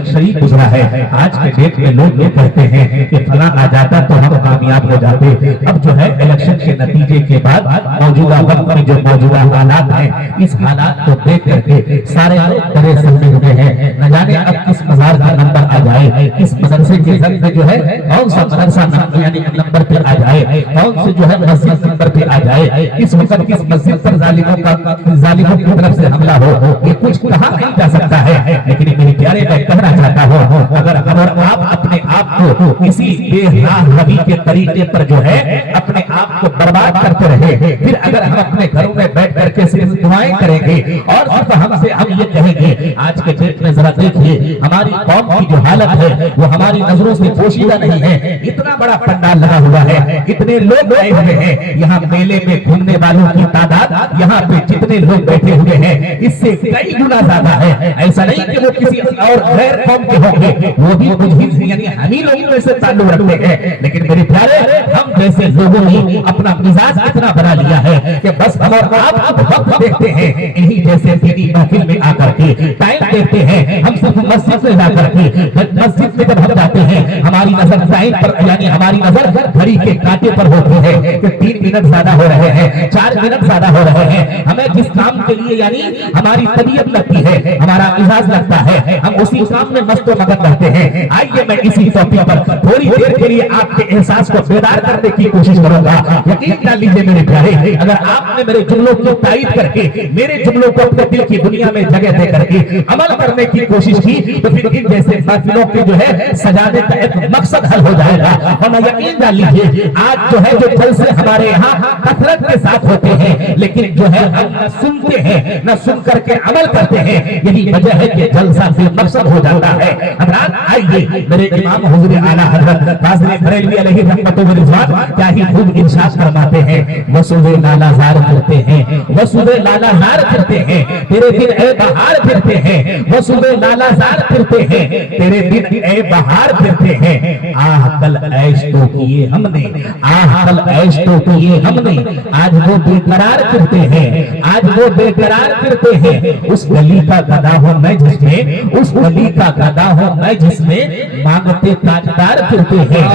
Election شریف گزرا ہے، آج کے ڈیٹ میں لوگ یہ کہتے ہیں کہ فلاں آ جاتا تو ہم کامیاب ہو جاتے۔ اب جو ہے الیکشن کے نتیجے کے بعد موجودہ وقت میں جو موجودہ حالات ہیں، اس حالات کو دیکھ کر کے سارے لوگ ڈرے سمجھے ہوئے ہیں، نہ جانے اب کس مزار کا نمبر آ جائے، کس مدرسے کے زد میں جو ہے کون سا مدرسہ یعنی نمبر پہ آ جائے، کون سے جو ہے مسجد نمبر پہ آ جائے، کس وقت کس مسجد پر ظالموں کی طرف سے حملہ ہو، یہ کچھ کہا نہیں جا سکتا ہے۔ لیکن میرے پیارے میں کہنا چاہتا ہوں، اگر ہم اور آپ اپنے آپ کو کسی بے راہ روی کے طریقے پر جو ہے اپنے آپ کو برباد کرتے رہے، پھر اگر ہم اپنے گھروں میں بیٹھ کر کے صرف دعائیں کریں گے اور صرف ہم یہ کہیں گے، آج کے ڈیٹ میں ذرا دیکھیے ہماری قوم کی جو حالت ہے وہ ہماری نظروں سے پوشیدہ نہیں ہے۔ اتنا بڑا پنڈال لگا ہوا ہے، اتنے لوگ آئے ہوئے ہیں، یہاں میلے میں گھومنے والوں کی تعداد یہاں پہ جتنے لوگ بیٹھے ہوئے ہیں اس سے کئی گنا زیادہ ہے۔ ایسا نہیں کہ وہ کسی اور غیر قوم کے ہوں گے، وہ بھی مجھ یعنی ہمیں لوگوں سے تعلق رکھتے ہیں، لیکن میرے پیارے ہم جیسے لوگوں نے اپنا مزاج اتنا بنا لیا ہے کہ بس ہم اور آپ وقت دیکھتے ہیں انہی جیسے دینی محفل میں آ کر کے، ٹائم دیکھتے ہیں ہم صرف مسجد میں جا کر کے، مسجد میں جب ہم جاتے ہیں ہماری نظر ٹائم پر یعنی ہماری نظر گھڑی کے کانٹے پر ہوتی ہے کہ 3 منٹ زیادہ ہو رہے ہیں، 4 منٹ زیادہ ہو رہے ہیں۔ ہمیں جس کام کے لیے یعنی ہماری طبیعت لگتی ہے، ہمارا مزاج لگتا ہے، ہم اسی کام میں مست و مگن رہتے ہیں۔ آئیے میں اسی ٹاپک پر تھوڑی دیر کے لیے آپ کے احساس کو بیدار کرنے کی کوشش کروں گا۔ یقین کر لیجیے میرے پیارے، اگر آپ نے میرے جملوں کی تائید کر کے میرے جملوں کو اپنے دل کی دنیا میں جگہ دے کر کے عمل کرنے کی کوشش کی تو پھر ان جیسے محفلوں کے جو ہے سجانے کا ایک مقصد حل ہو جائے گا۔ اور میں یقین کر لیجیے آج جو ہے جو جلسے ہمارے یہاں کثرت کے ساتھ ہوتے ہیں، لیکن جو ہے ہم نہ سنتے ہیں نہ سن کر کے عمل کرتے ہیں، یہی وجہ ہے کہ جلسہ پھر مقصد ہو جاتا ہے۔ حضرات آئیے میرے امام حضور اعلیٰ حضرت فاضل بریلوی علیہ رحمت و رضوان کیا ہی خوب ارشاد فرماتے ہیں، وسوے لالا زار کرتے ہیں، وسوے لالا زار کرتے ہیں، تیرے دن اے بہار پھرتے ہیں، وسوے لالا زار پھرتے ہیں، تیرے دن اے بہار پھرتے ہیں۔ آہ کل عیش تو کیے ہم نے، آہ کل عیش تو کیے ہم نے، آج وہ بے قرار پھرتے ہیں، آج وہ بے قرار پھرتے ہیں۔ اس گلی کا گدا ہوں میں جس میں، اس گلی کا گدا ہوں میں جس میں مانگتے تاجدار پھرتے ہیں،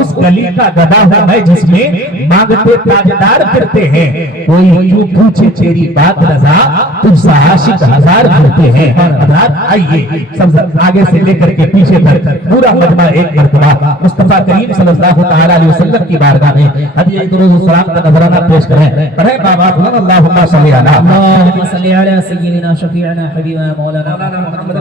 اس گلی کا گدا ہوں میں جس میں مانگتے تاجدار پھرتے ہیں۔ کوئی یوں پوچھے تیری بات رضا، تجھ سا عاشق ہزار پھرتے ہیں۔ حضرات آئیے سب آگے سے لے کر کے پیچھے تک پورا مجمع ایک مرتبہ مصطفیٰ کریم صلی اللہ تعالیٰ علیہ وسلم کی بارگاہ میں ہدیہ درود و سلام کا نذرانہ پیش کریں۔ پڑھیں بابا اللہم صلی علی سیدنا شفیعنا حبیبنا مولانا محمد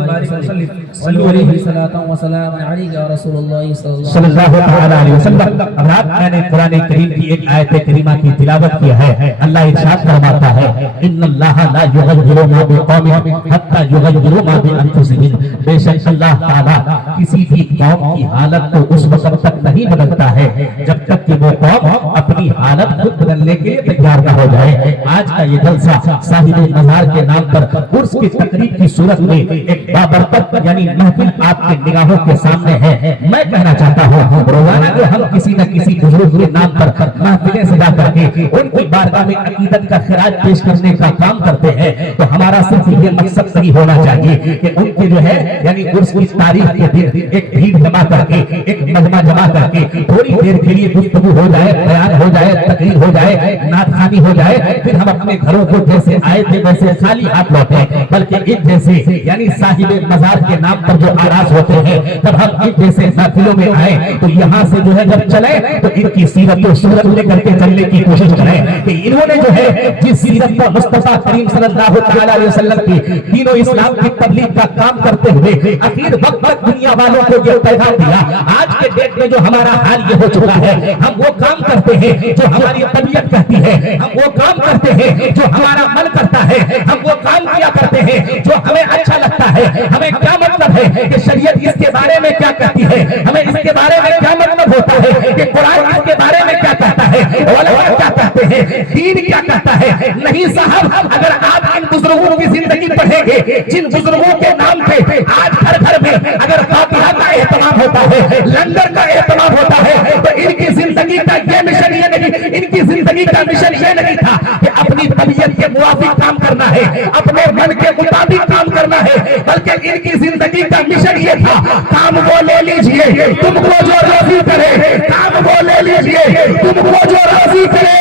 صلو علیہ صلاۃ و سلام علیک یا رسول اللہ صلی اللہ تعالیٰ علیہ وسلم۔ حضرات میں نے قرآن کریم کی ایک آیت کریمہ کی تلاوت کیا ہے، اللہ ارشاد فرماتا ہے ان اللہ لا یغیر ما بقوم حتی یغیروا ما بانفسہم، بے شک اللہ تعالیٰ کسی بھی قوم کی حالت کو اس وقت تک نہیں بدلتا ہے جب تک کہ وہ قوم اپنی حالت خود بدلنے کے لیے تیار نہ ہو جائے۔ آج کا یہ جلسہ صاحب مزار کے نام پر عرس کی تقریب کی صورت میں ایک بابرکت یعنی محفل آپ کے نگاہوں کے سامنے ہے۔ میں کہنا چاہتا ہوں روزانہ جو ہم کسی نہ کسی بزرگ کے نام پر محفلیں سجا کر کے ان کی بارگاہ میں عقیدت کا خراج پیش کرنے کا کام کرتے ہیں تو ہمارا صرف یہ مقصد صحیح ہونا چاہیے کہ ان کے جو ہے یعنی عرس کی تاریخ کے دن ایک بھیڑ جمع کر کے ایک مجمع جمع کر کے تھوڑی دیر کے لیے گفتگو ہو جائے، بیان ہو جائے، تقریر ہو جائے، نعت خوانی ہو جائے، پھر ہم اپنے گھروں کو جیسے آئے تھے ویسے خالی ہاتھ لوٹیں، بلکہ ایک جیسے یعنی صاحب مزار کے نام پر جو آراز ہوتے ہیں جب ہم ایک جیسے محفلوں میں آئے تو یہاں سے جو ہے جب چلے تو ان کی سیرت و صورت لے کر کے چلنے کی کوشش کریں کہ انہوں نے جو ہے جس سیرت پر مصطفیٰ کریم صلی اللہ تعالیٰ علیہ وسلم کی دین و اسلام کی تبلیغ کا کام کرتے ہوئے اخیر وقت تک دنیا والوں کو یہ پیغام دیا۔ آج کے ڈیٹ میں جو ہمارا حال یہ ہو چکا ہے، ہم وہ کام کرتے ہیں جو ہماری طبیعت کہتی ہے، ہم وہ کام کرتے ہیں جو ہمارا من کرتا ہے، ہم وہ کام کیا کرتے ہیں جو ہمیں اچھا لگتا ہے۔ ہمیں کیا مطلب ہے کہ شریعت اس کے بارے میں کیا کہتی ہے، ہمیں اس کے بارے میں کیا مطلب ہوتا ہے کہ قرآن اس کے بارے میں کیا کہتا ہے، علماء کیا کہتے ہیں، دین کیا کہتا ہے۔ نہیں صاحب، اگر آپ ان بزرگوں کی زندگی پڑھیں گے جن بزرگوں کے نام پہ آج گھر گھر میں اگر فاتحہ کا اہتمام ہوتا ہے، لنگر کا اہتمام ہوتا ہے، تو ان کی زندگی کا یہ مشن یہ نہیں، ان کی زندگی زندگی کا مشن یہ نہیں تھا کہ اپنی طبیعت کے موافق کام کرنا ہے، اپنے من کے مطابق کام کرنا ہے، بلکہ ان کی زندگی کا مشن یہ تھا کام وہ لے لیجئے تم کو جو راضی کرے، کام وہ لے لیجئے تم کو جو راضی کرے،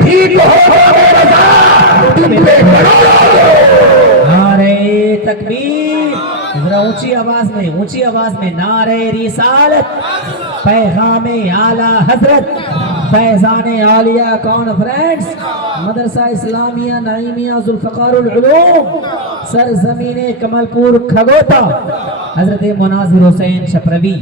ٹھیک ہو رضا تم پہ کرو۔ نعرہ تکبیر، ذرا اونچی آواز میں نعرہ رسالت، پیغام اعلیٰ حضرت، فیضان عالیہ کانفرنس، مدرسہ اسلامیہ نعیمیہ ذوالفقار العلوم، سرزمین کمل پور کھگوتا، حضرت مناظر حسین شپروی۔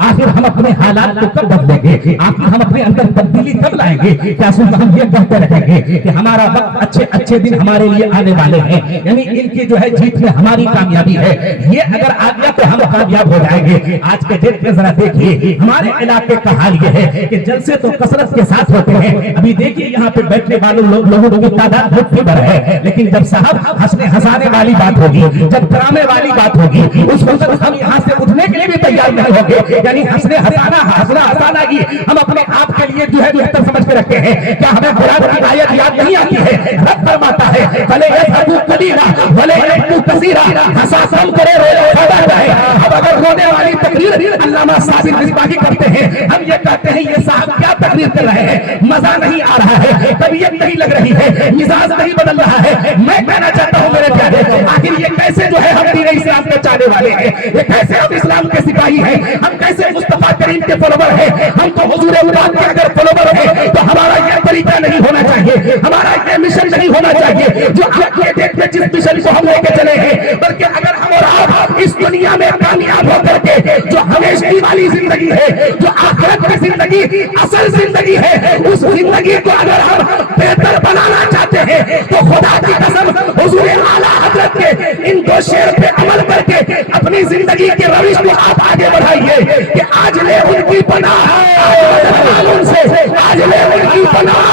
آخر ہم اپنے حالات کو کب بدلیں گے؟ آخر ہم اپنے اندر تبدیلی کب لائیں گے؟ کیا صرف ہم یہ کہتے رہیں گے کہ ہمارا وقت اچھے دن ہمارے لیے آنے والے ہیں، یعنی ان کی جو ہے جیت میں ہماری کامیابی ہے، یہ اگر آ گیا تو ہم کامیاب ہو جائیں گے؟ آج کے ڈیٹ میں ذرا دیکھیے ہمارے علاقے کا حال یہ ہے کہ جلسے تو کثرت کے ساتھ ہوتے ہیں، ابھی دیکھیے یہاں پہ بیٹھنے والوں لوگوں کی تعداد بہت ہی بڑھ ہے، لیکن جب صاحب ہنسنے ہنسانے والی بات ہوگی، جب ڈرامے والی بات ہوگی، اس وقت ہم یہاں سے اٹھنے کے لیے بھی تیار نہیں ہوں گے، یعنی ہنسنا ہنسانا ہی ہم اپنے آپ کے لیے جو ہے بہتر سمجھ کے رکھتے ہیں۔ کیا ہمیں قرآن کی آیت یاد نہیں آتی ہے؟ رب فرماتا ہے بھلے یذهبوا قلیلا ولا یبقوا کثیرا، ہنسا کم کرے رونا زیادہ رہے۔ اب اگر رونے والی تقریر علامہ صابر مصباحی کرتے ہیں، ہم یہ کہتے ہیں یہ صاحب کیا تقریر کر رہے ہیں، مزہ نہیں آ رہا ہے، طبیعت نہیں لگ رہی ہے، مزاج نہیں بدل رہا ہے۔ میں کہنا چاہتا ہوں میرے پیارے، آخر یہ کیسے جو ہے ہم دین اسلام کے چاہنے والے ہیں، یہ کیسے ہم اسلام کے سپاہی ہیں، ہم کیسے مصطفیٰ کریم کے فالوور ہیں، ہم تو حضور پاک کے اگر فالوور ہیں تو ہمارا یہ طریقہ نہیں ہونا چاہیے، ہمارا یہ مشن نہیں ہونا چاہیے جو آج کے ڈیٹ میں جس مشن کو ہم لے کے چلے ہیں، بلکہ اگر ہم اور آپ اس دنیا میں کامیاب ہو کر کے جو ہمیشگی والی زندگی ہے، جو آخرت کی زندگی اصل زندگی ہے، اس زندگی کو اگر ہم بہتر بنانا چاہتے ہیں تو خدا کی قسم حضور اعلیٰ حضرت کے ان دو شعر پہ عمل کر کے اپنی زندگی کے روش کو آپ آگے بڑھائیے کہ آج لے ان کی پناہ، آج بدل ان سے، آج لے ان کی پناہ،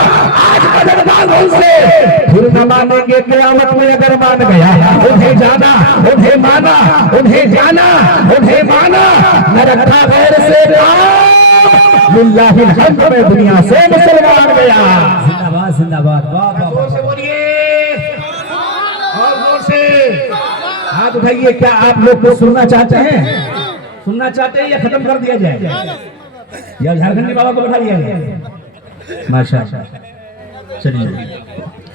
آج بدل ان سے۔ پھر نہ مانیں گے قیامت میں اگر مان گیا، انہیں جانا انہیں مانا، انہیں جانا انہیں مانا، نہ رکھا غیر سے کام، للہ الحمد میں دنیا سے مسلمان گیا۔ زندہ باد زندہ باد، واہ واہ زور سے بولیے اور زور سے ہاتھ اٹھائیے۔ کیا آپ لوگ کو سننا چاہتے ہیں؟ سننا چاہتے ہیں یا ختم کر دیا جائے یا جھارکھنڈی بابا کو بٹھا دیا جائے؟ ماشاءاللہ، چلیے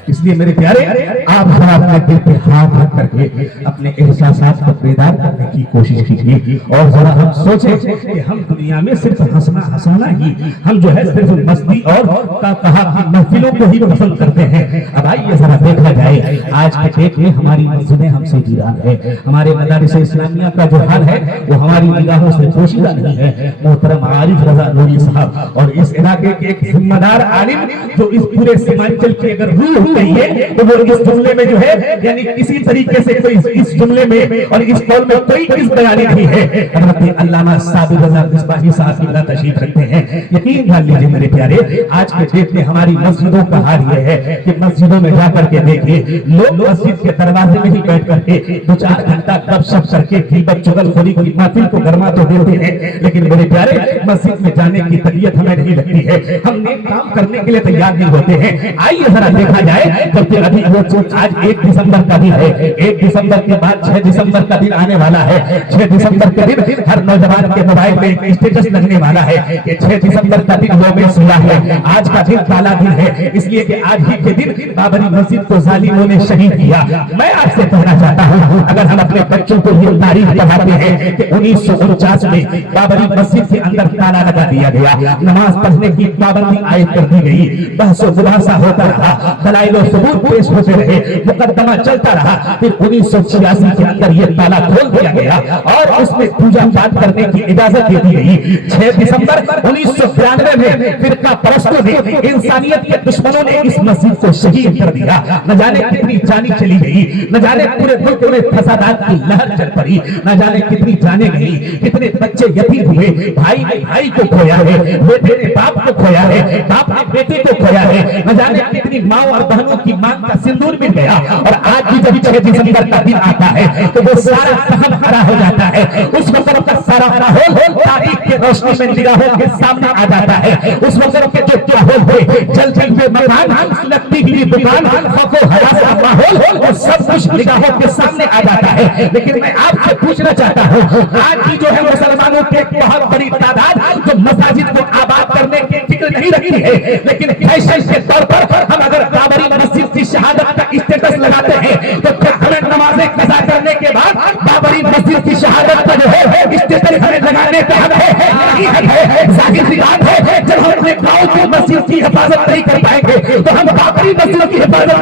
اس لیے میرے پیارے آپ ذرا اپنے دل پہ ہاتھ رکھ کر کے اپنے احساسات کو بیدار کرنے کی کوشش کیجیے، اور ذرا ہم سوچیں کہ ہم دنیا میں صرف ہنسنا ہنسانا ہی، ہم جو ہے صرف مستی اور کہا کی محفلوں کو ہی پسند کرتے ہیں۔ اب آئیے ذرا دیکھا جائے آج کے ڈیٹ میں ہماری مسجدیں ہم سے ویران ہے، ہمارے مدارس اسلامیہ کا جو حال ہے وہ ہماری نگاہوں سے پوشیدہ نہیں ہے۔ محترم عارف رضا نوری صاحب اور اس علاقے کے ایک ذمہ دار عالم جو اس پورے سیمانچل کی اگر روح گئی ہے تو وہ اس جملے میں جو ہے یعنی کسی طریقے سے کوئی اس جملے میں اور اس قول میں کوئی چیز بیانی نہیں ہے۔ حضرت علامہ صابر رضا مصباحی صاحب اللہ تشریف رکھتے ہیں۔ یقین جان لیجیے میرے پیارے آج کے ڈیٹ میں ہماری مسجدوں کا حال یہ ہے کہ مسجدوں میں جا کر کے دیکھیے لوگ مسجد کے دروازے میں ہی بیٹھ کر کے 2-4 گھنٹہ گپ شپ کر کے غیبت چغلخوری کی محفل کو گرما تو دیتے ہیں، لیکن میرے پیارے مسجد میں جانے کی طبیعت ہمیں نہیں لگتی ہے، ہم نیک کام کرنے کے لیے تیار نہیں ہوتے ہیں۔ آئیے ذرا دیکھا جائے جبکہ ابھی آج 1 دسمبر کا دن ہے، 1 دسمبر کے بعد 6 دسمبر کا دن آنے والا ہے۔ 6 دسمبر کے دن ہر نوجوان کے موبائل میں ایک اسٹیٹس لگنے والا ہے کہ 6 دسمبر کا دن یوم سیاہ ہے، آج کا دن کالا دن ہے، اس لیے کہ آج ہی کے دن بابری مسجد کو ظالموں نے شہید کیا۔ میں آپ سے کہنا چاہتا ہوں اگر ہم اپنے بچوں کو یہ تاریخ پڑھاتے ہیں کہ 1949 میں بابری مسجد کے اندر تالا لگا دیا گیا، نماز پڑھنے کی پابندی عائد کر دی گئی، بحث و مباحثہ ہوتا رہا، دلائل و ثبوت پیش ہوتے رہے، مقدمہ چلتا رہا، پھر 1986 کے اندر یہ تالا کھول دیا گیا اور اس میں پوجا پاٹ کرنے کی اجازت دے دی گئی۔ 6 دسمبر 1992 میں فرقہ پرستوں نے، انسانیت کے دشمنوں نے اس مسجد کو شہید کر دیا۔ نہ جانے کتنی جانی چلی گئی، نہ جانے پورے ملک میں فسادات کی لہر چل پڑی، نہ جانے کتنی جانیں گئی، کتنے بچے یتیم ہوئے، بھائی نے بھائی کو کھویا ہے، بیٹے نے باپ کو کھویا ہے، باپ نے بیٹے کو کھویا ہے، نہ جانے کتنی ماں اور بہنوں کی مانگ کا سندور مل گیا۔ اور آج بھی جب 6 دسمبر کا دن آتا ہے تو وہ سارا فہم کھڑا ہو جاتا ہے، اس وقت کا سارا ماحول تاریخ کے روشنی میں نگاہوں کے سامنے آ جاتا ہے، اس وقت کے جو माहौल है, जलते हुए मकान, लगती हुई दुकान, खौफ हरास का माहौल, और सब कुछ निगाहों के सामने आ जाता है। लेकिन मैं आपसे पूछना चाहता हूँ, आज की जो है मुसलमानों की एक बहुत बड़ी तादाद जो मसाजिद को आबाद करने की फिक्र नहीं रखती है, लेकिन फैशन के तौर पर हम अगर बाबरी मस्जिद की शहादत का स्टेटस लगाते हैं तो क्या हमें नमाजें कज़ा करने के बाद बाबरी मस्जिद की शहादत का जो है स्टेटस हमें लगाने का हक है? नहीं हक है। जाहिर सी बात है, जब हम अपने गांव की मस्जिद की हिफाजत नहीं कर पाएंगे तो हम बाबरी मस्जिद की हिफाजत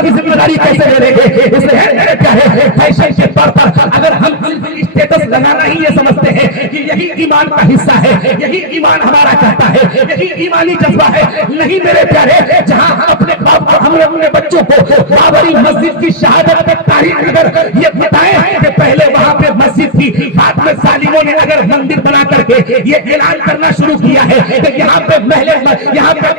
की जिम्मेदारी कैसे ले लेंगे? इसलिए मेरे प्यारे, फैशन के तौर पर अगर हम स्टेटस लगाना ही ये समझते हैं कि यही ईमान का हिस्सा है, यही ईमान हमारा कहता है, यही ईमानी जज्बा है, नहीं मेरे प्यारे, जहां हम अपने बाप को, हम अपने बच्चों को बाबरी मस्जिद की शहादत की तारीख अगर ये बताएं कि पहले वहां पे मस्जिद थी, बाद में सालिमों ने अगर मंदिर बना करके ये ऐलान करना शुरू किया है कि यहाँ पे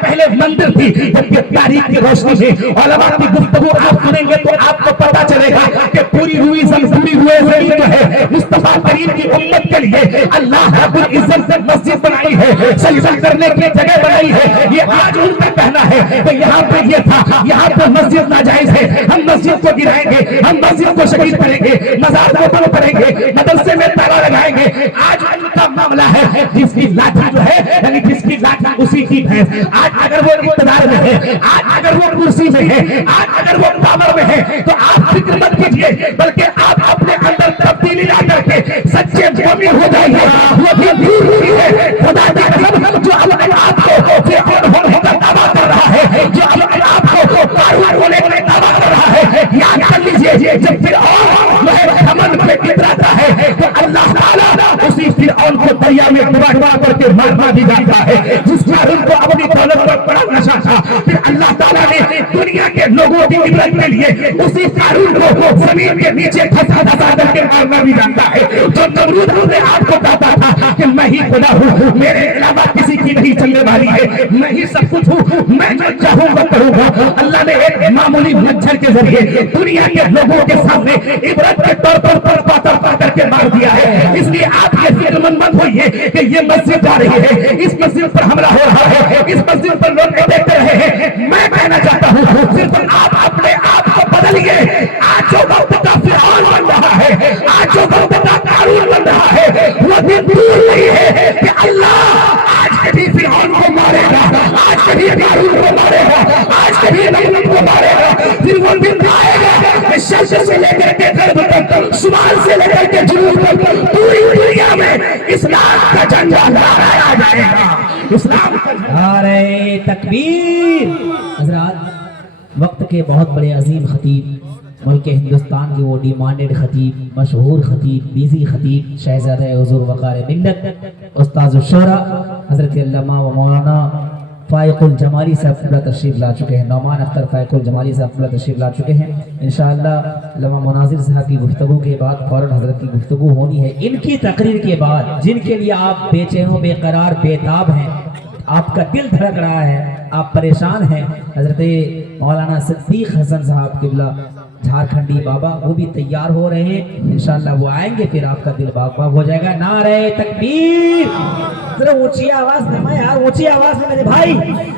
पहले मंदिर थी, जबकि तारीख की रोशनी में उलमा की गुफ्तगू आप सुनेंगे तो आपको पता चलेगा कि पूरी हुई ज़मीन जो है मुस्तफा करीम की उम्मत के लिए अल्लाह रब्बुल इज्जत ने मस्जिद बनाई है, सजदा करने की जगह बनाई है। ये आज उनका कहना है कि यहाँ पे ये था, यहाँ पे मस्जिद नाजायज है, हम मस्जिद को गिराएंगे, हम मस्जिद को शहीद करेंगे, मजार को बंद करेंगे, मदरसे में ताला लगाएंगे। आज उनका मामला है जिसकी लाठी जो है, यानी जिसकी लाठी उसी की है। आज अगर वो इक़्तिदार में है, आज अगर वो कुर्सी में है, आज अगर वो पावर में है, तो आप फिक्र मत कीजिए, बल्कि आप अपने अंदर तब्दीली ला करके सच्चे मोमिन हो जाइए। वो भी दूर है खुदा की कसम, जो अपने आप को फिरौन होने का दावा कर रहा है, जो अपने आप को कारून होने का दावा कर रहा है, याद कर लीजिए, जब फिरौन घमंड पे इतराता है तो अल्लाह ताला उसी फिरौन को दरिया में डुबा करके मारना भी जाता है। जिस कारून को अपनी दौलत पर बड़ा नशा था, फिर अल्लाह ताला ने दुनिया के लोगों की इबरत के लिए उसी कारून को जमीन के नीचे धसा करके मारना भी जानता है। जो नमरूद अपने आप को कहता था कि मैं ही खुदा हूँ, मेरे अलावा किसी की नहीं चलने वाली है, मैं ही सब कुछ हूँ, मैं जो चाहूंगा करूंगा। अल्लाह ने एक मामूली मच्छर के जरिए दुनिया के लोगों के सामने इबरत के तौर पर तड़पा करके मार दिया है। इसलिए आप ये फिक्रमंद मत होइए कि ये मस्जिद जा रही है, इस मस्जिद पर हमला हो रहा है, इस मस्जिद पर लोग देखते रहे हैं। मैं कहना चाहता हूँ सिर्फ आप अपने आप को बदलिए। आज जो वक्त का फिरौन बन रहा है, आज जो वक्त का कारून बन रहा है, वो दिन दूर नहीं है कि अल्लाह आज कभी फिरौन को मारेगा, आज कभी कारून को मारेगा, आज कभी नमरूद को मारेगा। फिर वो दिन आएगा कि शर्श से लेकर के गर्भ तक, शुमाल से लेकर के जुनूब तक पूरी दुनिया में इस्लाम का झंडा लहराया जाएगा। इस्लाम का नारे तकबीर। हज़रात, वक्त के बहुत बड़े अजीम खतीब, मुल्क हिंदुस्तान के वो डिमांडेड खतीब, मशहूर खतीब, बिजी खतीब, शहज़ादा हुज़ूर वक़ार मिल्लत, उस्ताद शुरा हज़रत अल्लामा व मौलाना फ़ाइक़ुल जमाली साहब क़िबला तशरीफ़ ला चुके हैं। नौमान अख्तर फ़ाइक़ुल जमाली साहब क़िबला तशरीफ़ ला चुके हैं। इंशाअल्लाह अल्लामा मुनाज़िर साहब की गुफ्तगू के बाद फ़ौरन हज़रत की गुफ्तगू होनी है। इनकी तकरीर के बाद जिनके लिए आप बेचैन व बेकरार बेताब हैं, आपका दिल धड़क रहा है, आप परेशान हैं, हज़रत मौलाना सिद्दीक़ हसन साहब क़िबला झारखंडी बाबा वो भी तैयार हो रहे हैं। इंशाअल्लाह वो आएंगे, फिर आपका दिल बाग बाग हो जाएगा। नारे तकबीर। जरा ऊंची आवाज में, मैं यार ऊंची आवाज में मेरे भाई,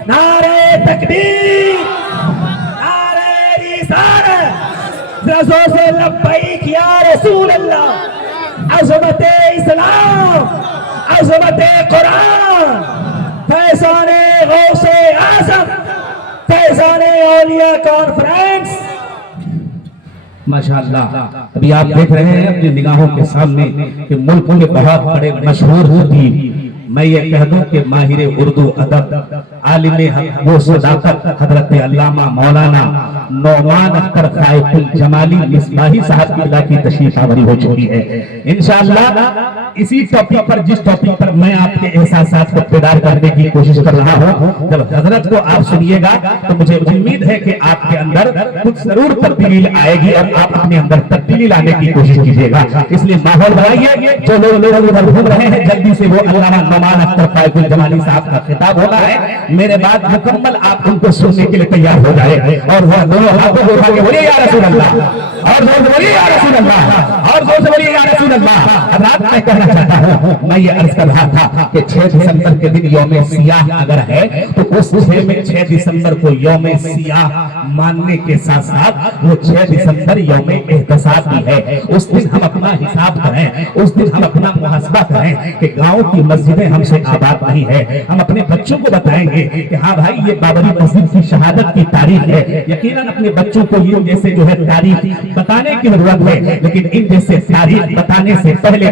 नारे तकबीर, नारे रिसालत, जरा जोर से लब्बैक या रसूल अल्लाह। अज़मते इस्लाम, अज़मते कुरान, फैज़ाने गौसे आज़म, फैज़ाने औलिया कॉन्फ्रेंस। माशाअल्लाह, अभी आप देख रहे हैं अपनी निगाहों के सामने कि मुल्क के बहुत बड़े मशहूर खतीब, मैं ये कह दूं कि माहिर उर्दू अदब, आलिम हक व सदाकत हजरत अल्लामा मौलाना नौमान अख्तर फ़ाइक़ुल जमाली मिसबाही साहब की तशरीफ आवरी हो चुकी है। इंशाअल्लाह इसी टॉपिक पर, जिस टॉपिक पर मैं आपके एहसासात को बेदार करने की कोशिश कर रहा हूँ, जब हजरत को आप सुनिएगा तो मुझे उम्मीद है कि आपके अंदर कुछ जरूर तब्दीली आएगी और आप अपने अंदर तब्दीली लाने की कोशिश कीजिएगा। इसलिए माहौल बनाइए। जो लोग उधर घूम रहे हैं, जल्दी से वो अल्लामा नौमान अख्तर फ़ाइक़ुल जमाली साहब का खिताब होना है, मेरे बाद मुकम्मल आप उनको सुनने के लिए तैयार हो जाए। और वो दोनों हाथों को उठा के बोलिए या रसूल अल्लाह, और बोलिए या रसूल अल्लाह। और जोर से बोलिए या रसूल अल्लाह। रात में कहना चाहता हूँ, मैं ये अर्ज कर रहा था कि 6 दिसंबर के दिन यौम सियाह अगर है तो उस 6 दिसंबर को यौम सियाह मानने के साथ साथ वो 6 दिसंबर यौम एहतसाब भी है। उस दिन हम अपना हिसाब करें, उस दिन हम अपना मुहासबा करें कि गांव की मस्जिदें हमसे आबाद नहीं है। हम अपने बच्चों को बताएंगे कि हाँ भाई ये बाबरी मस्जिद की शहादत की तारीख है। यकीनन अपने बच्चों को ये जैसे जो है तारीख बताने की जरूरत है, लेकिन इन जैसे तारीख बताने से पहले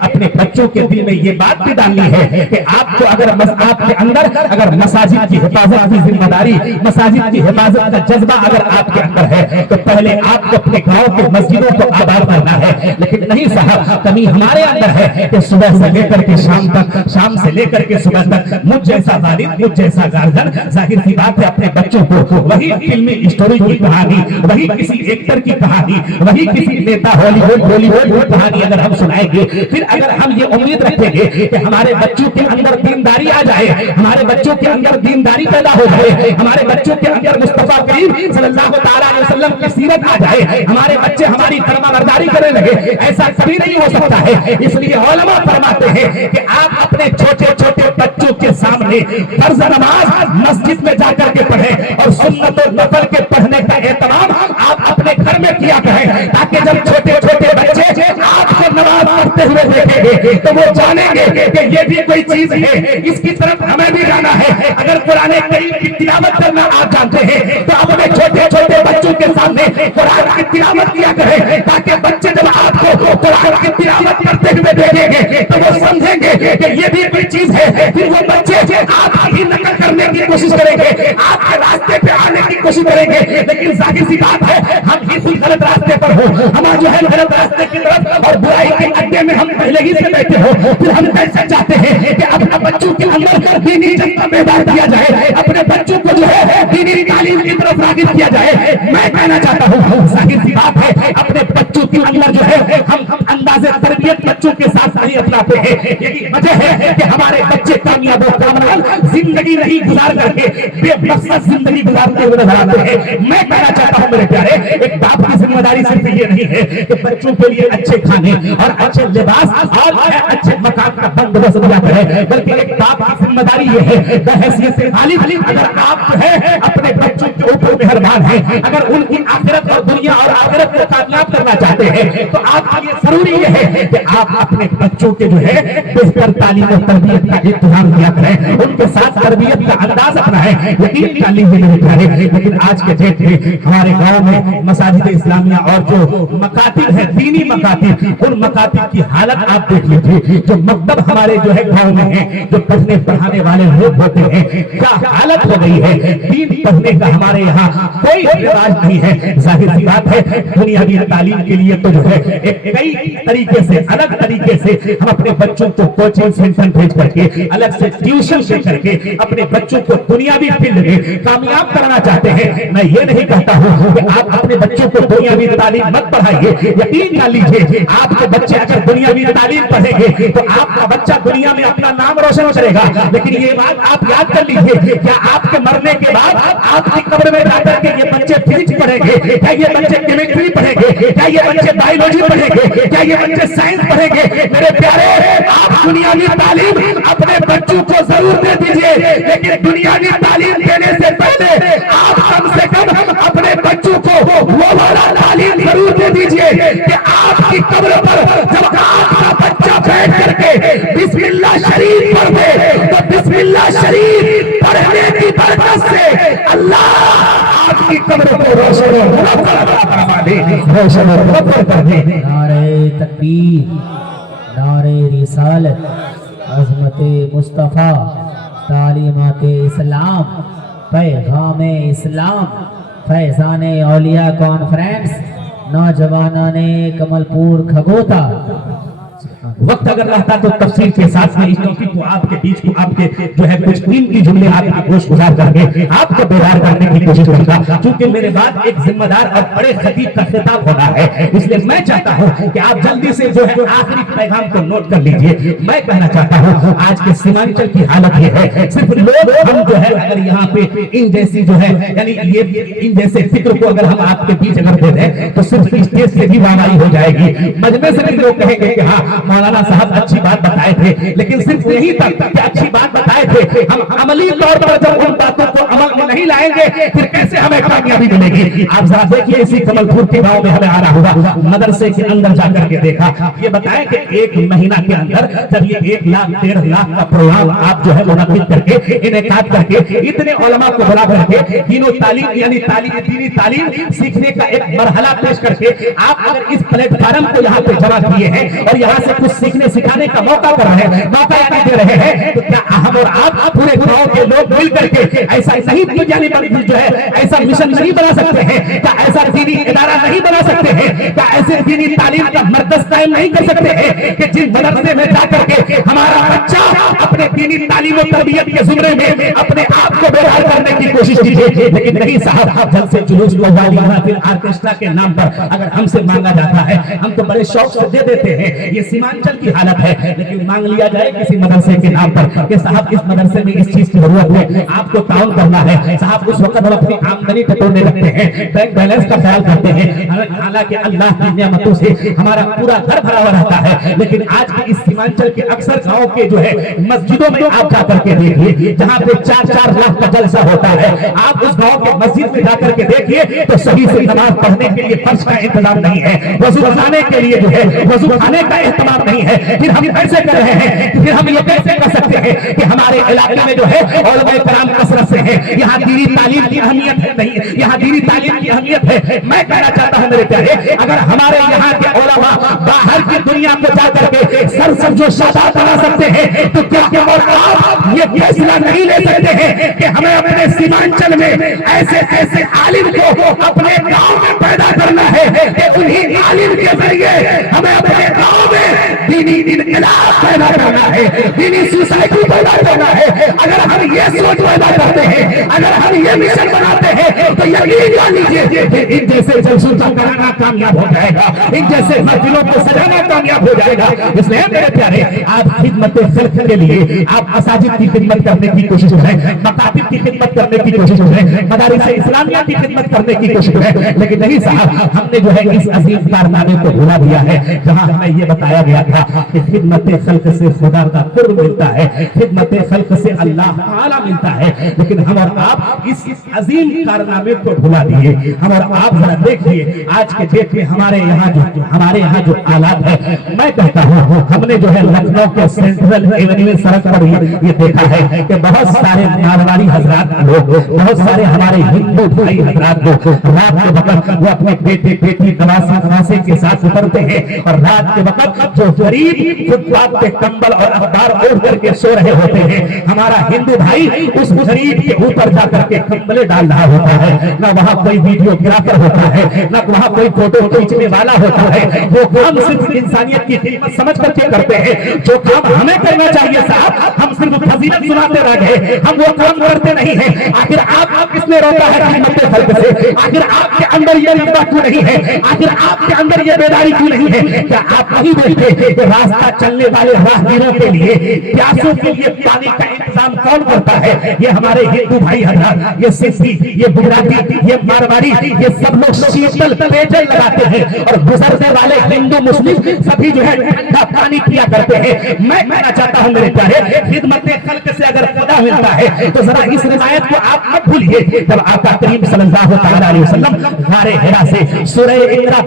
अपने बच्चों के दिल में ये बात भी डालनी है कि आपको अगर आपके अंदर अगर मसाजिद की हिफाजत की जिम्मेदारी, मसाजिद की हिफाजत का जज्बा अगर आपके अंदर है तो पहले आपको अपने गांव के मस्जिदों को आबाद करना है। लेकिन नहीं साहब, कमी हमारे अंदर है कि सुबह से लेकर के शाम तक, शाम से लेकर के सुबह तक मुझ जैसा वालिद, मुझ जैसा गार्जियन, जाहिर सी बात है अपने बच्चों को वही फिल्मी स्टोरी की कहानी, वही किसी एक्टर की कहानी, वही किसी नेता हॉलीवुड बॉलीवुड की कहानी अगर हम सुनाएंगे, फिर अगर हम ये उम्मीद रखेंगे कि हमारे बच्चों के अंदर दीनदारी आ जाए, हमारे बच्चों के अंदर दीनदारी पैदा हो जाए, हमारे बच्चों के अंदर मुस्तफा करीम सल्लल्लाहु ताला अलैहि वसल्लम की सीरत आ जाए, हमारे बच्चे हमारी फरमाबरदारी करने लगे, ऐसा कभी नहीं हो सकता है। इसलिए उलमा फरमाते हैं कि आप अपने छोटे छोटे बच्चों के सामने फर्ज नमाज मस्जिद में जाकर के पढ़ें और सुन्नत और नफल के पढ़ने का एहतमाम आप अपने घर में किया करें, ताकि जब छोटे छोटे बच्चे आपको नमाज पढ़ते हुए देखेंगे तो वो जानेंगे कि ये भी कोई चीज है, इसकी तरफ हमें भी जाना है। अगर कुरान करीम की तिलावत करना आप जानते हैं तो अपने छोटे छोटे बच्चों के सामने कुरान की तिलावत किया करें, ताकि बच्चे जब आपको कुरान की तिलावत करते हुए देखेंगे तो वो समझेंगे कि ये भी कोई चीज है। फिर वो बच्चे आपकी नकल करने की कोशिश करेंगे, आपके रास्ते पे आने की कोशिश करेंगे। लेकिन जाहिर सी बात है हम ही खुद गलत रास्ते पर हो, हम जो है गलत रास्ते की तरफ और बुराई के अड्डे में हम पहले ही से बैठे हो, फिर हम कैसे चाहते हैं कि अपने बच्चों के अंदर दीनी जज्बा पैदा किया जाए, अपने बच्चों को जो है दीनी तालीम की तरफ राग़िब किया जाए। मैं कहना चाहता हूँ जाहिर सी बात है अपने बच्चों के अंदर जो है हम अंदाज़े तरबियत बच्चों के साथ नहीं अपनाते हैं। यही वजह है कि हमारे बच्चे कामयाब और कामरान जिंदगी नहीं गुजार करके बेमकसद जिंदगी गुजारते हुए नजर आते हैं। मैं कहना चाहता हूँ मेरे प्यारे, एक बाप की जिम्मेदारी सिर्फ ये नहीं है कि बच्चों के लिए अच्छे खाने और अच्छे लिबास और अच्छे मकान का बंदोबस्त किया करें, बल्कि एक बाप की जिम्मेदारी ये है बहैसियत से खालिद अगर आप जो है अपने बच्चों के ऊपर मेहरबान हैं, अगर उनकी आखिरत और दुनिया और आखिरत को कामयाब करना चाहते हैं तो आपके लिए जरूरी ये है कि आप अपने बच्चों के जो है बेहतर तालीम और तरबियत का इंतजाम किया करें, उनके साथ तरबियत का अंदाज अपनाएं। यकीन कर लीजिए मेरे प्यारे, लेकिन आज के डेट में हमारे गांव में मसाजिद इस्लामिया और जो मकातिब है दीनी मकातिब, उन मकातिब की हालत आप देख लीजिए। जो मकतब हमारे जो है गांव में है, जो पढ़ने पढ़ाने वाले लोग होते हैं, क्या हालत हो गई है। दीन पढ़ने का हमारे यहाँ कोई रिवाज नहीं है। जाहिर सी बात है दुनियावी तालीम के लिए तो जो है एक कई तरीके से अलग तरीके से हम अपने बच्चों को कोचिंग सेंटर भेज करके अलग से ट्यूशन दे करके अपने बच्चों को दुनियावी फील्ड में कामयाब करना चाहते हैं। मैं ये नहीं कहता हूँ कि आप अपने बच्चों को दुनियावी तालीम मत पढ़ाइए, यकीन कर लीजिए आपके बच्चे अगर दुनियावी तालीम पढ़ेंगे तो आपका बच्चा दुनिया में अपना नाम रोशन करेगा। लेकिन ये बात आप याद कर लीजिए, क्या आपके मरने के बाद आपकी कब्र में जाकर के ये बच्चे फिजिक्स पढ़ेंगे, क्या ये बच्चे केमिस्ट्री पढ़ेंगे, क्या ये बच्चे बायोलॉजी पढ़ेंगे, क्या ये बच्चे साइंस पढ़ेंगे? मेरे प्यारे, आप दुनियावी तालीम अपने बच्चों को जरूर दे दीजिए, लेकिन दुनियावी तालीम देने से पहले आप कम से कम अपने बच्चों को वो वाला तालीम जरूर दे दीजिए कि आपकी कब्र पर जब आपका बच्चा बैठ करके बिस्मिल्लाह शरीफ पढ़ दे तो बिस्मिल्लाह शरीफ पढ़ने की बरकत से अल्लाह आपकी कब्र को रोशन कर दे। नारे तकबीर, नारे रिसालत, अज़मते मुस्तफ़ा, तालीमाते इस्लाम, पैगामे इस्लाम, फैज़ाने औलिया कॉन्फ्रेंस, नौजवानाने कमलपुर खगोता। वक्त अगर रहता तो तफसीर के साथ में इस टॉपिक को आपके बीच को आपके जो है कुछ कीमती जुमले आपकी गोश गुजार करके आपको बेदार करने की कोशिश करूंगा। क्योंकि मेरे बाद एक जिम्मेदार और बड़े खतीब का खिताब होना है, इसलिए मैं चाहता हूं कि आप जल्दी से जो है आखिरी पैगाम को नोट कर लीजिए। मैं कहना चाहता हूं आज के सीमांचल की हालत ये है, सिर्फ लोग हम जो है अगर यहाँ पे इन जैसी जो है यानी ये इन जैसे फिक्र को अगर हम आपके बीच अगर दे दें तो सिर्फ स्टेज से भी वाहवाही हो जाएगी, मजमे से भी लोग कहेंगे कि हाँ मौलाना साहब अच्छी बात बताए थे, लेकिन सिर्फ यही तक कि अच्छी बात बताए थे, हम अमली तौर पर जब उन बातों को अमल में नहीं लाएंगे फिर कैसे हमें कामयाबी मिलेगी। आप जरा देखिए इसी कमलपुर के गांव में हमें आना हुआ, मदरसे के अंदर जाकर के देखा, ये बताएं कि एक महीना के अंदर जब ये 1 लाख 1.5 लाख का प्रोग्राम आप जो है मुनक्किद करके इनेकाद करके इतने उलमा को बुला करके तीनों तालीम यानी दीनी तालीम सीखने का एक मरहला पेश करके आप अगर इस प्लेटफार्म को यहाँ पे जमा किए हैं और यहाँ से कुछ सीखने सिखाने का मौका कर रहे हैं, मौका यानी दे रहे हैं, तो क्या हम और आप पूरे गांव के लोग मिल करके ऐसा नहीं जो है ऐसा मिशन नहीं बना सकते हैं? क्या ऐसा दीनी इदारा नहीं बना सकते हैं? क्या ऐसे दीनी तालीम का मरकज कायम नहीं कर सकते हैं कि जिन मदरसे में जाकर के हमारा बच्चा अपने दीनी तालीम और तरबियत के जुमरे में अपने आप को बेदार करने की कोशिश कीजिए। लेकिन नहीं साहब, जब से जुलूस फिर आर्केस्ट्रा के नाम पर अगर हमसे मांगा जाता है हम तो बड़े शौक से दे देते हैं। ये सीमांचल की हालत है, लेकिन मांग लिया जाए किसी मदरसे के नाम पर कि साहब इस मदरसे में इस चीज की जरूरत है, आपको ताउन करना है साहब, उस वक्त हम अपनी आमदनी टटोलने लगते हैं, बैंक बैलेंस का ख्याल करते हैं, हालांकि अल्लाह की नेमतों से हमारा पूरा घर भरा हुआ रहता है। लेकिन आज के इस सीमांचल के अक्सर गाँव के जो है मस्जिदों में आप जाकर के देखिए जहाँ पे 4-4 लाख का जलसा होता है, आप उस गाँव के मस्जिद में जाकर के देखिए तो सही से नमाज पढ़ने के लिए फर्श का इंतजाम नहीं है, वजू बनाने के लिए जो है वजू खाने का इंतजाम नहीं है। फिर हम कैसे कर रहे हैं, फिर हम ये कैसे कर सकते हैं कि हमारे इलाके में जो है उलमाए कराम कसरत से है, यहाँ दीनी तालीम की अहमियत है नहीं, यहाँ दीनी तालीम की अहमियत है। मैं कहना चाहता हूँ मेरे प्यारे, अगर हमारे यहाँ के उलमा बाहर की दुनिया को जाकर के सर जो शादात बना सकते हैं तो क्या और आप ये फैसला नहीं ले सकते हैं कि हमें अपने सीमांचल में ऐसे ऐसे आलिम को अपने गांव में पैदा करना है कि उन्हीं आलिम के जरिए हमें अपने गांव में दीनी इनकलाब पैदा करना है, दीनी सोसाइटी पैदा करना है। अगर हम ये सोच पैदा करते हैं, अगर हम ये मिशन बनाते हैं तो यकीन मान लीजिए इन जैसे जलसों का कराना कामयाब हो जाएगा, इन जैसे महफिलों को सजाना कामयाब हो जाएगा। इसलिए मेरे प्यारे, आप खिदमत खल्क के लिए आप मसाजिद की खिदमत करने की कोशिश करें, मकातिब की खिदमत करने की कोशिश करें, मदारिस इस्लामिया की खिदमत करने की कोशिश करें। लेकिन नहीं साहब, हमने जो है इस अजीम कारनामे को भुला दिया है जहां हमें ये बताया गया था कि खिदमत खल्क से खुदा का कुर्ब मिलता है, खिदमत खल्क से अल्लाह ताला मिलता है। लेकिन हम और आप इस अजीम कारनामे को भुला दिए। हम और आप जरा देखिए आज के डेट में हमारे यहाँ जो हालात है, मैं कहता हूँ हमने जो है लखनऊ के सेंट्रल एवेन्यू सड़क पर ये देखा है कि बहुत सारे मारवाड़ी हजरात लोग, बहुत सारे हमारे हिंदू भाई हजरात लोग रात के वक्त वो अपने बेटे बेटी नवासे के साथ उतरते हैं और रात के वक्त जो गरीब फुटपाथ पे कंबल और अखबार ओढ़ करके सो रहे होते हैं, हमारा हिंदू भाई उस गरीब के ऊपर जाकर के कंबले डाल रहा होता है। ना वहाँ कोई वीडियोग्राफर होता है, ना वहाँ कोई फोटो खींचने वाला होता है। वो काम सिर्फ इंसानियत की खिदमत समझ करके करते हैं। जो काम हमें करना चाहिए साहब, हम सिर्फ फजीलत सुनाते रह गए, हम वो काम करते नहीं है। आखिर आप किसने रोका है खिदमत खल्क से? आखिर आपके अंदर ये रगबा क्यों नहीं है? आखिर आपके अंदर ये बेदारी क्यों नहीं है? क्या आप नहीं देखते कि रास्ता चलने वाले राहगीरों के लिए, प्यासों के लिए पानी का इंतजाम कौन करता है? ये हमारे हिंदू भाई हजरात, ये सिंधी, ये गुजराती, ये मारवाड़ी, ये सब लोग शीतल पेयजल लगाते हैं और गुजरने वाले हिंदू मुस्लिम सभी जो है ठंडा पानी पिया करते हैं। मैं कहना चाहता हूं मेरे प्यारे, खिदमत खल्क से अगर खुदा मिलता है तो जरा इस रिवायत को आप मत भूलिए। जब आका करीम सल्लल्लाहु अलैहि वसल्लम गारे हिरा से सूरह इकरा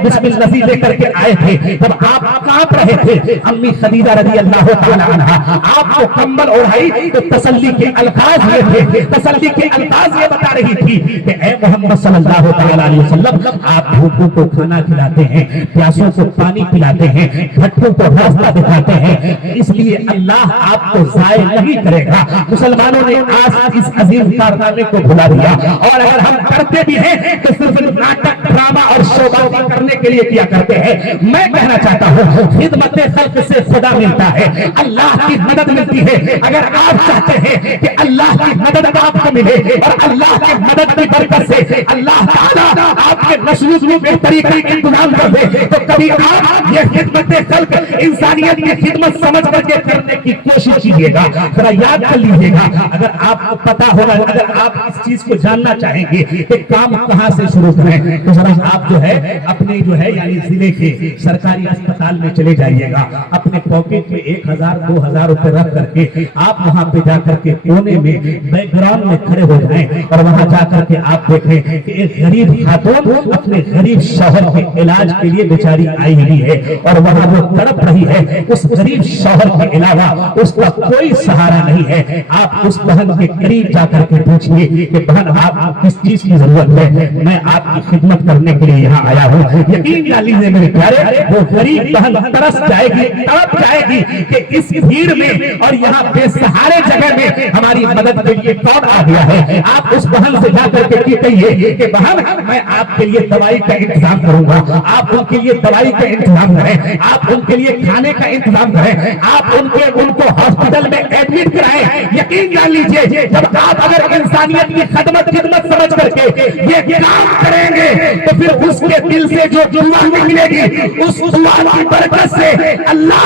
बिस्मिल्लाह लेकर के आए थे, तब आप कांप रहे थे। अम्मी खदीजा रज़ी अल्लाह तआला अन्हा आप आप को कंबल ओढ़ाई तो तसल्ली के अल्फाज ये थे, तसल्ली के अल्फाज ये बता रही थी कि ऐ मोहम्मद सल्लल्लाहु अलैहि वसल्लम, आप भूखों को खाना खिलाते हैं, प्यासों को पानी पिलाते हैं, भटकों को रास्ता दिखाते हैं, इसलिए अल्लाह आपको ज़ाय नहीं करेगा। मुसलमानों ने आज इस अजीम कारनामे को भुला दिया, और अगर हम करते भी हैं तो सिर्फ नाटक, ड्रामा और शोबाजी करने के लिए किया करते हैं। मैं कहना चाहता हूँ, खिदमत खल्क से खुदा मिलता है, अल्लाह की मदद मिलती है। अगर आप चाहते हैं कि अल्लाह की मदद आपको मिले और अल्लाह की मदद की बरकत से अल्लाह ताला आपके नस्ल में बेहतरी का इंतजाम कर दे, तो कभी आप ये खिदमत खल्क, इंसानियत की खिदमत समझ करके करने की कोशिश कीजिएगा। जरा याद कर लीजिएगा, अगर आपको पता होगा, अगर आप इस चीज को जानना चाहेंगे कि काम कहाँ से शुरू करें, तो जरा आप जो है अपने जो है यानी जिले के सरकारी अस्पताल में चले जाइएगा। अपने पॉकेट में 1000-2000 रुपए रख करके आप वहां पे जाकर के कोने में बैकग्राउंड में खड़े हो जाएं और वहां जाकर के आप देखें कि एक गरीब खातून अपने गरीब शौहर के इलाज के लिए बेचारी आई हुई है, और वहां वो तड़प रही है। उस गरीब शौहर के अलावा उसका कोई सहारा नहीं है। आप उस बहन के करीब जाकर के पूछिए कि बहन, आपको किस चीज की जरूरत है, मैं आपकी खिदमत करने के लिए यहाँ आया हूँ। यकीन जान लीजिए मेरे प्यारे, वो गरीब बहन तरस जाएगी, तड़प जाएगी कि इस भीड़ में और यहाँ बेसहारे जगह में हमारी मदद के लिए कौन आ गया है। आप उस बहन से जाकर के कहिए कि बहन, मैं आपके लिए दवाई का इंतजाम करूंगा, आप उनके लिए दवाई का इंतजाम करें, आप उनके लिए खाने का इंतजाम करें, आप उनको हॉस्पिटल में एडमिट कराएं। यकीन जान लीजिए, जब आप अगर इंसानियत की खिदमत समझ करके ये काम करेंगे तो फिर उसके दिल से जो दुआ निकलेगी, उस दुआ की बरकत से अल्लाह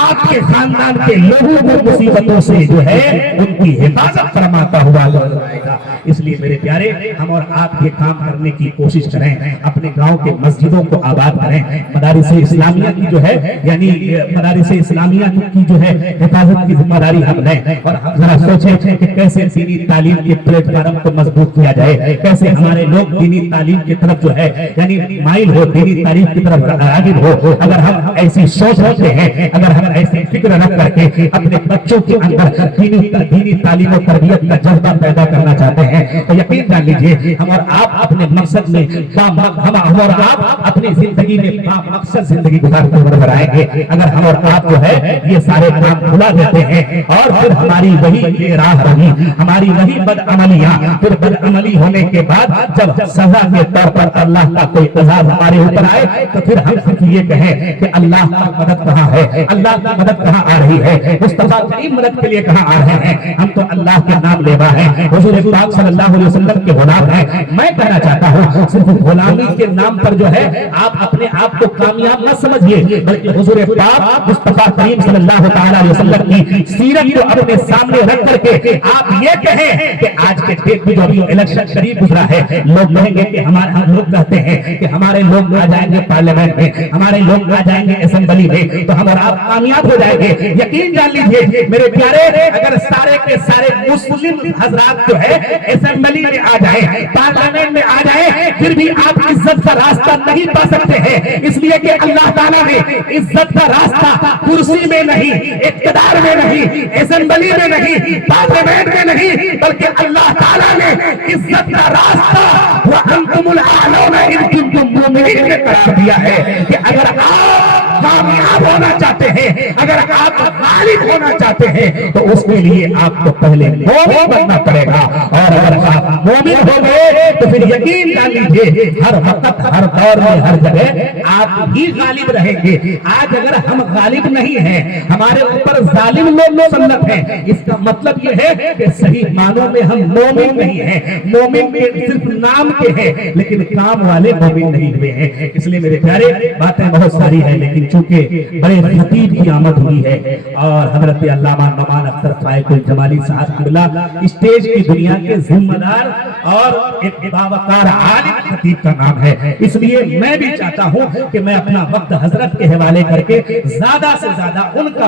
आपके खानदान के लोगों को मुसीबतों से जो है उनकी हिफाजत फरमाता हुआ नजर आएगा। इसलिए मेरे प्यारे, हम और आप ये काम करने की कोशिश करें, अपने गांव के मस्जिदों को आबाद करें, मदारिस इस्लामिया की जो है यानी मदारिस इस्लामिया की जो है हिफाजत की जिम्मेदारी हम लें, और हम जरा सोचें कि कैसे दीनी तालीम के प्लेटफार्म को मजबूत किया जाए, कैसे हमारे लोग दीनी तालीम की तरफ जो है यानी माइल हो, दीनी तालीम की तरफ रागिब हो। अगर हम ऐसी सोच रखते हैं, अगर हम ऐसी फिक्र रख करके अपने बच्चों के अंदर दीनी तालीम और तरबियत का जज्बा पैदा करना चाहते हैं, तो यकीन जान लीजिए हम और आप अपने मकसद में हम और आप अपनी जिंदगी में मकसद जिंदगी गुजारते हुए नजर आएंगे। अगर हम और आप जो है ये सारे काम भुला देते हैं और फिर हमारी वही राह रही, हमारी वही बदअमलियां, फिर बदअमली होने के बाद जब सजा के तौर पर अल्लाह का कोई अज़ाब हमारे ऊपर आए, तो फिर हम सिर्फ ये कहें कि अल्लाह की मदद कहाँ है, अल्लाह की मदद कहाँ आ रही है, मुस्तफा करीम मदद के लिए कहाँ आ रहे हैं। हम तो अल्लाह के नाम लेवा है, हुजूर पाक सल्लल्लाहु अलैहि वसल्लम के गुलाम हैं। मैं कहना चाहता हूँ, सिर्फ गुलामी के नाम पर जो है आप अपने आप को कामयाब मत समझिए, बल्कि हुजूर पाक मुस्तफा करीम सल्लल्लाहु अलैहि वसल्लम की सीरत को अपने सामने रख करके आप ये कहें कि आज के डेट में जो अभी इलेक्शन करीब गुजरा है, लोग कहेंगे कि हम लोग कहते हैं कि हमारे लोग आ जाएंगे पार्लियामेंट में, हमारे लोग आ जाएंगे असेंबली में, तो हम और आप कामयाब हो जाएंगे। यकीन जान लीजिए मेरे प्यारे, अगर सारे के सारे मुस्लिम हजरात जो है असेंबली में आ जाए, पार्लियामेंट में आ जाए, फिर भी आप इज्जत का रास्ता नहीं पा सकते हैं, इसलिए कि अल्लाह ताला ने इज्जत का रास्ता कुर्सी में नहीं, इक़्तिदार में नहीं, असेंबली में नहीं, पार्लियामेंट में नहीं, बल्कि अल्लाह ताला ने इज्जत का रास्ता व अंतुमुल आलौना इन कुंतुम मुमिनीन में करार दिया है कि अगर आप कामयाब होना चाहते हैं, अगर आप गालिब होना चाहते हैं, तो उसके लिए आपको पहले मोमिन बनना पड़ेगा, और अगर आप मोमिन हो गए तो फिर यकीन जान लीजिए हर वक्त, हर दौर में, हर जगह आप ही गालिब रहेंगे। आज अगर हम गालिब नहीं हैं, हमारे ऊपर जालिम लोग मुसल्लत हैं, इसका मतलब ये है कि सही मानों में हम मोमिन नहीं हैं, मोमिन के सिर्फ नाम के हैं लेकिन काम वाले मोमिन नहीं हुए हैं। इसलिए मेरे प्यारे, बातें बहुत सारी हैं, लेकिन चूंकि बड़े खतीब की आमद हुई है और हजरत अल्लामा नमान अख्तर फाइकुल जमाली साहब किबला स्टेज की दुनिया के जिम्मेदार और एक बावकार आलिम खतीब का नाम है, इसलिए मैं भी चाहता हूं कि मैं अपना वक्त हजरत के हवाले करके ज्यादा से ज्यादा उनका